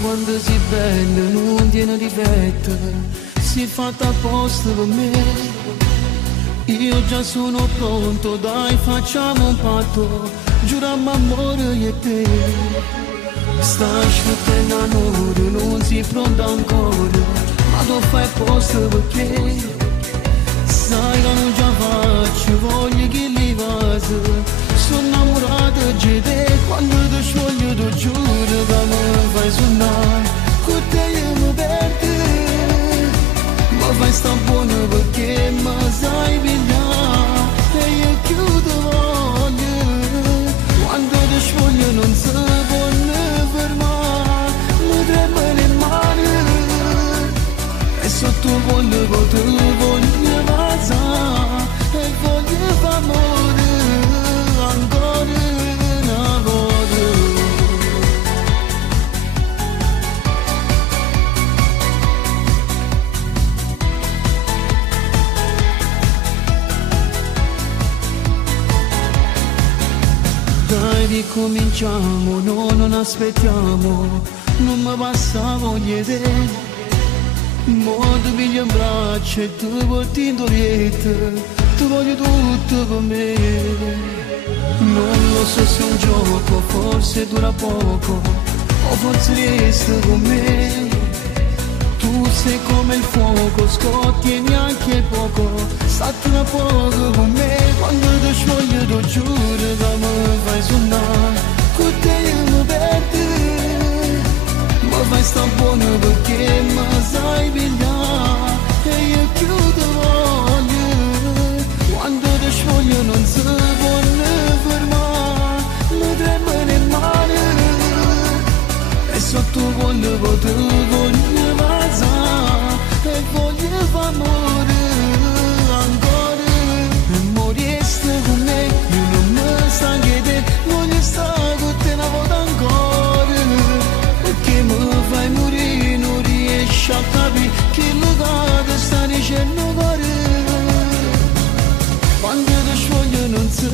quando sei bella non tiene difetto, sei fatta apposta per me. Io già sono pronto, dai facciamo un patto, giuriamo amore io e te. Stai sfruttando l'amore, non sei pronta ancora, ma tu fai posto perché sai che non già faccio, voglio che li vasi. Sono innamorata di te, quando ti sfoglio ti giuro che mi fai suonare, con te io mi perdo, ma fai sta buona perché mi sai pigliare, e io chiudo voglio, quando ti sfoglio non si può ne fermare, mi tremano le mani, e sotto voglio che ti voglio passare, e voglio fare ancora una volta. Dai ricominciamo, no, non aspettiamo, non mi passa voglia di te. Mo ti piglio in braccio e ti porti in torietta, ti voglio tutto per me. Non lo so se è un gioco, forse dura poco, o forse resta con me. Tu sei come il fuoco, scotti e neanche poco, stati un poco con me. Quando ti sfoglio ti giuro che mi fai suonare, con te io mi perdo, ma fai sta buona perché mi sai pigliare, e io chiudo voglio, quando ti sfoglio non si può ne fermare, mi tremano le mani, e sotto voglio che ti voglio passare, e voglio fare amore ancora, e moriste con me, io non mi stanco di te, voglio stare con te una volta ancora, perché mi fai morire, non riesci a capire che luogo sta dicendo cuore, quando ti sfoglio non si